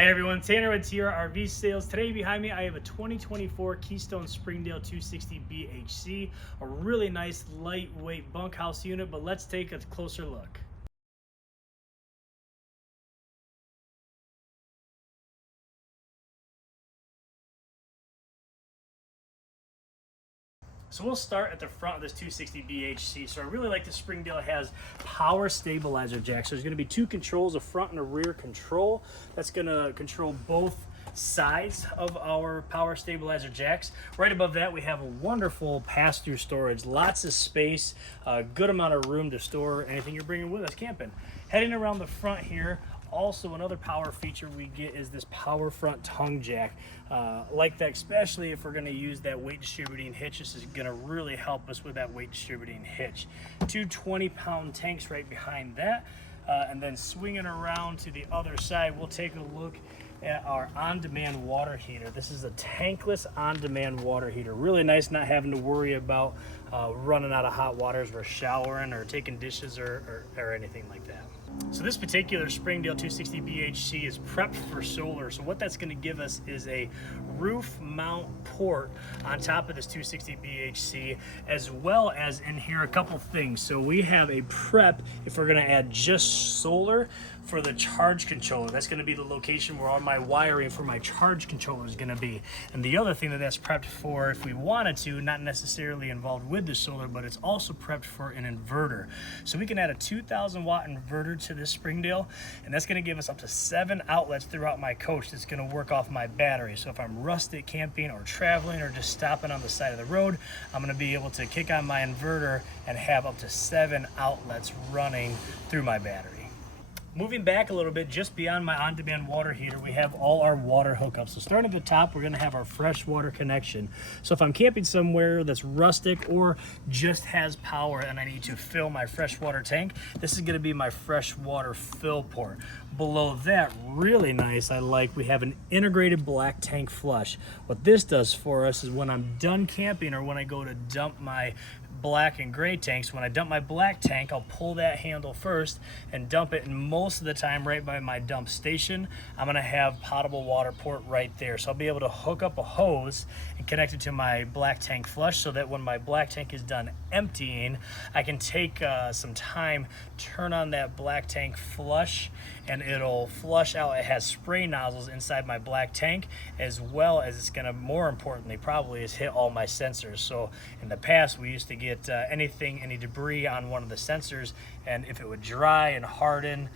Hey everyone, Tanner with Tiara RV Sales. Today behind me I have a 2024 Keystone Springdale 260BHC, a really nice lightweight bunkhouse unit, but let's take a closer look. So we'll start at the front of this 260BHC. So I really like the Springdale. It has power stabilizer jacks. So there's going to be two controls, a front and a rear control. That's going to control both sides of our power stabilizer jacks. Right above that we have a wonderful pass-through storage, lots of space, a good amount of room to store anything you're bringing with us camping. Heading around the front here, also another power feature we get is this power front tongue jack. Like that, especially if we're going to use that weight distributing hitch. This is going to really help us with that weight distributing hitch. Two 20-pound tanks right behind that, and then swinging around to the other side, we'll take a look at our on-demand water heater. This is a tankless on-demand water heater. Really nice not having to worry about running out of hot water as we're showering or taking dishes or anything like that. So this particular Springdale 260BHC is prepped for solar. So what that's going to give us is a roof mount port on top of this 260BHC, as well as in here a couple things. So we have a prep if we're going to add just solar for the charge controller. That's going to be the location where all my wiring for my charge controller is going to be. And the other thing that's prepped for, if we wanted to, not necessarily involved with the solar, but it's also prepped for an inverter. So we can add a 2,000 watt inverter to this Springdale, and that's going to give us up to 7 outlets throughout my coach that's going to work off my battery. So if I'm rustic camping or traveling or just stopping on the side of the road, I'm going to be able to kick on my inverter and have up to 7 outlets running through my battery. Moving back a little bit, just beyond my on-demand water heater, we have all our water hookups. So starting at the top, we're going to have our fresh water connection. So if I'm camping somewhere that's rustic or just has power and I need to fill my freshwater tank, this is going to be my freshwater fill port. Below that, really nice, we have an integrated black tank flush. What this does for us is when I'm done camping or when I go to dump my black and gray tanks, when I dump my black tank, I'll pull that handle first and dump it, and most of the time right by my dump station I'm going to have potable water port right there. So I'll be able to hook up a hose and connect it to my black tank flush so that when my black tank is done emptying, I can take some time, turn on that black tank flush, and it'll flush out. It has spray nozzles inside my black tank, as well as it's going to, more importantly probably, is hit all my sensors. So in the past we used to get any debris on one of the sensors, and if it would dry and harden,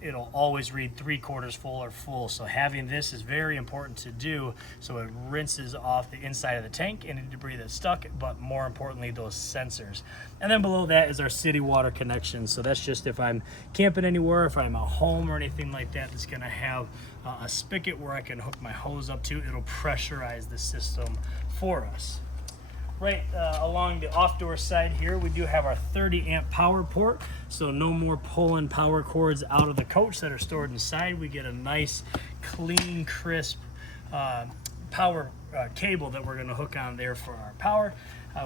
it'll always read 3/4 full or full. So having this is very important to do, so it rinses off the inside of the tank, any debris that's stuck, but more importantly those sensors. And then below that is our city water connection. So that's just if I'm camping anywhere, if I'm at home or anything like that, that's going to have a spigot where I can hook my hose up to. It'll pressurize the system for us. Right along the off-door side here, we do have our 30 amp power port, so no more pulling power cords out of the coach that are stored inside. We get a nice, clean, crisp power cable that we're going to hook on there for our power.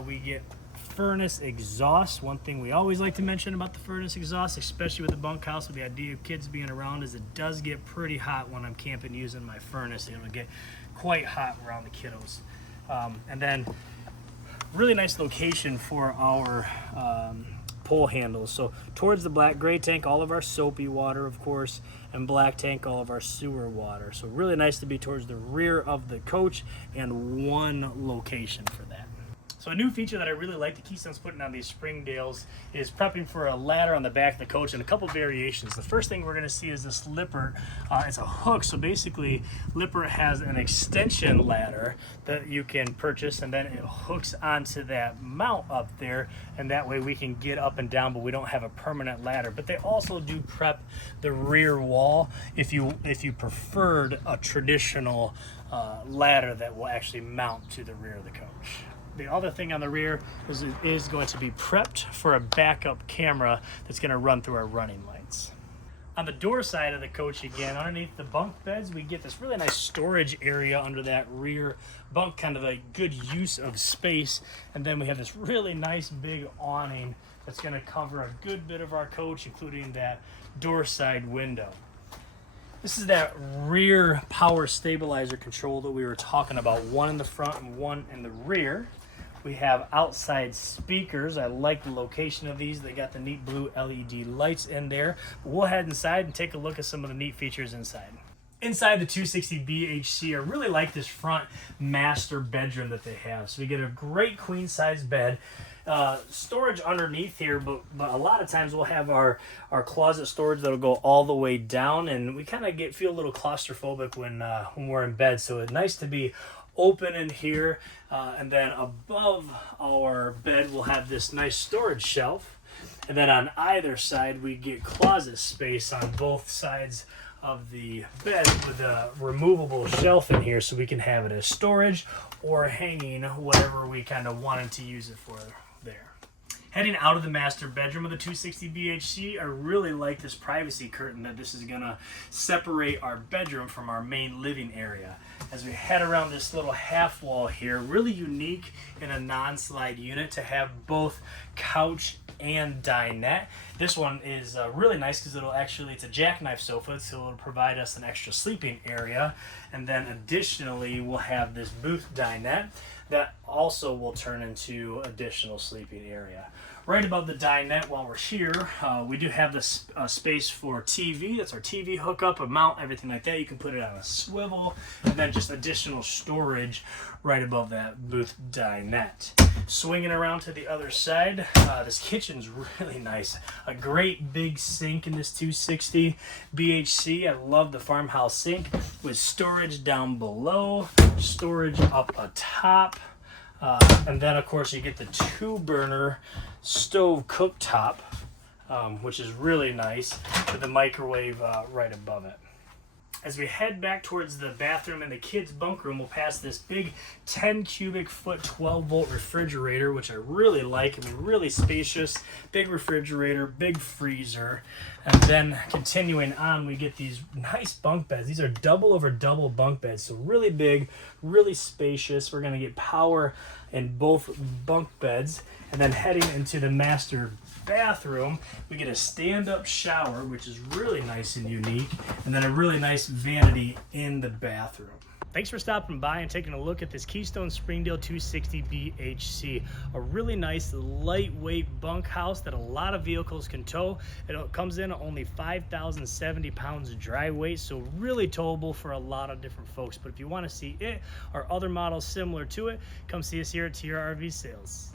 We get furnace exhaust. One thing we always like to mention about the furnace exhaust, especially with the bunkhouse, with the idea of kids being around, is it does get pretty hot when I'm camping using my furnace. It'll get quite hot around the kiddos. And then really nice location for our pole handles. So towards the black gray tank, all of our soapy water, of course, and black tank, all of our sewer water. So really nice to be towards the rear of the coach and one location for that. So a new feature that I really like the Keystone's putting on these Springdales is prepping for a ladder on the back of the coach and a couple variations. The first thing we're going to see is this Lippert. It's a hook, so basically Lippert has an extension ladder that you can purchase, and then it hooks onto that mount up there, and that way we can get up and down, but we don't have a permanent ladder. But they also do prep the rear wall if you preferred a traditional ladder that will actually mount to the rear of the coach. The other thing on the rear is going to be prepped for a backup camera that's going to run through our running lights. On the door side of the coach, again, underneath the bunk beds, we get this really nice storage area under that rear bunk, kind of a good use of space. And then we have this really nice big awning that's going to cover a good bit of our coach, including that door side window. This is that rear power stabilizer control that we were talking about, one in the front and one in the rear. We have outside speakers. I like the location of these. They got the neat blue LED lights in there. But we'll head inside and take a look at some of the neat features inside. Inside the 260BHC, I really like this front master bedroom that they have. So we get a great queen size bed. Storage underneath here, but a lot of times we'll have our closet storage that'll go all the way down, and we kind of feel a little claustrophobic when we're in bed. So it's nice to be open in here, and then above our bed we'll have this nice storage shelf, and then on either side we get closet space on both sides of the bed with a removable shelf in here, so we can have it as storage or hanging, whatever we kind of wanted to use it for there. Heading out of the master bedroom of the 260BHC, I really like this privacy curtain that this is gonna separate our bedroom from our main living area. As we head around this little half wall here, really unique in a non-slide unit to have both couch and dinette. This one is really nice because it's a jackknife sofa, so it'll provide us an extra sleeping area. And then additionally, we'll have this booth dinette that also will turn into additional sleeping area. Right above the dinette, while we're here, we do have this space for TV. That's our TV hookup, a mount, everything like that. You can put it on a swivel, and then just additional storage right above that booth dinette. Swinging around to the other side, this kitchen's really nice. A great big sink in this 260BHC. I love the farmhouse sink with storage down below, storage up atop. And then of course you get the 2-burner stove cooktop, which is really nice, with the microwave right above it. As we head back towards the bathroom and the kids' bunk room, we'll pass this big 10 cubic foot 12-volt refrigerator, which I really like. I mean, really spacious, big refrigerator, big freezer. And then continuing on, we get these nice bunk beds. These are double over double bunk beds, so really big, really spacious. We're gonna get power in both bunk beds. And then heading into the master bathroom, we get a stand-up shower, which is really nice and unique, and then a really nice vanity in the bathroom. Thanks for stopping by and taking a look at this Keystone Springdale 260BHC, a really nice lightweight bunkhouse that a lot of vehicles can tow. It comes in at only 5,070 pounds dry weight, so really towable for a lot of different folks. But if you want to see it or other models similar to it, come see us here at Tiara RV Sales.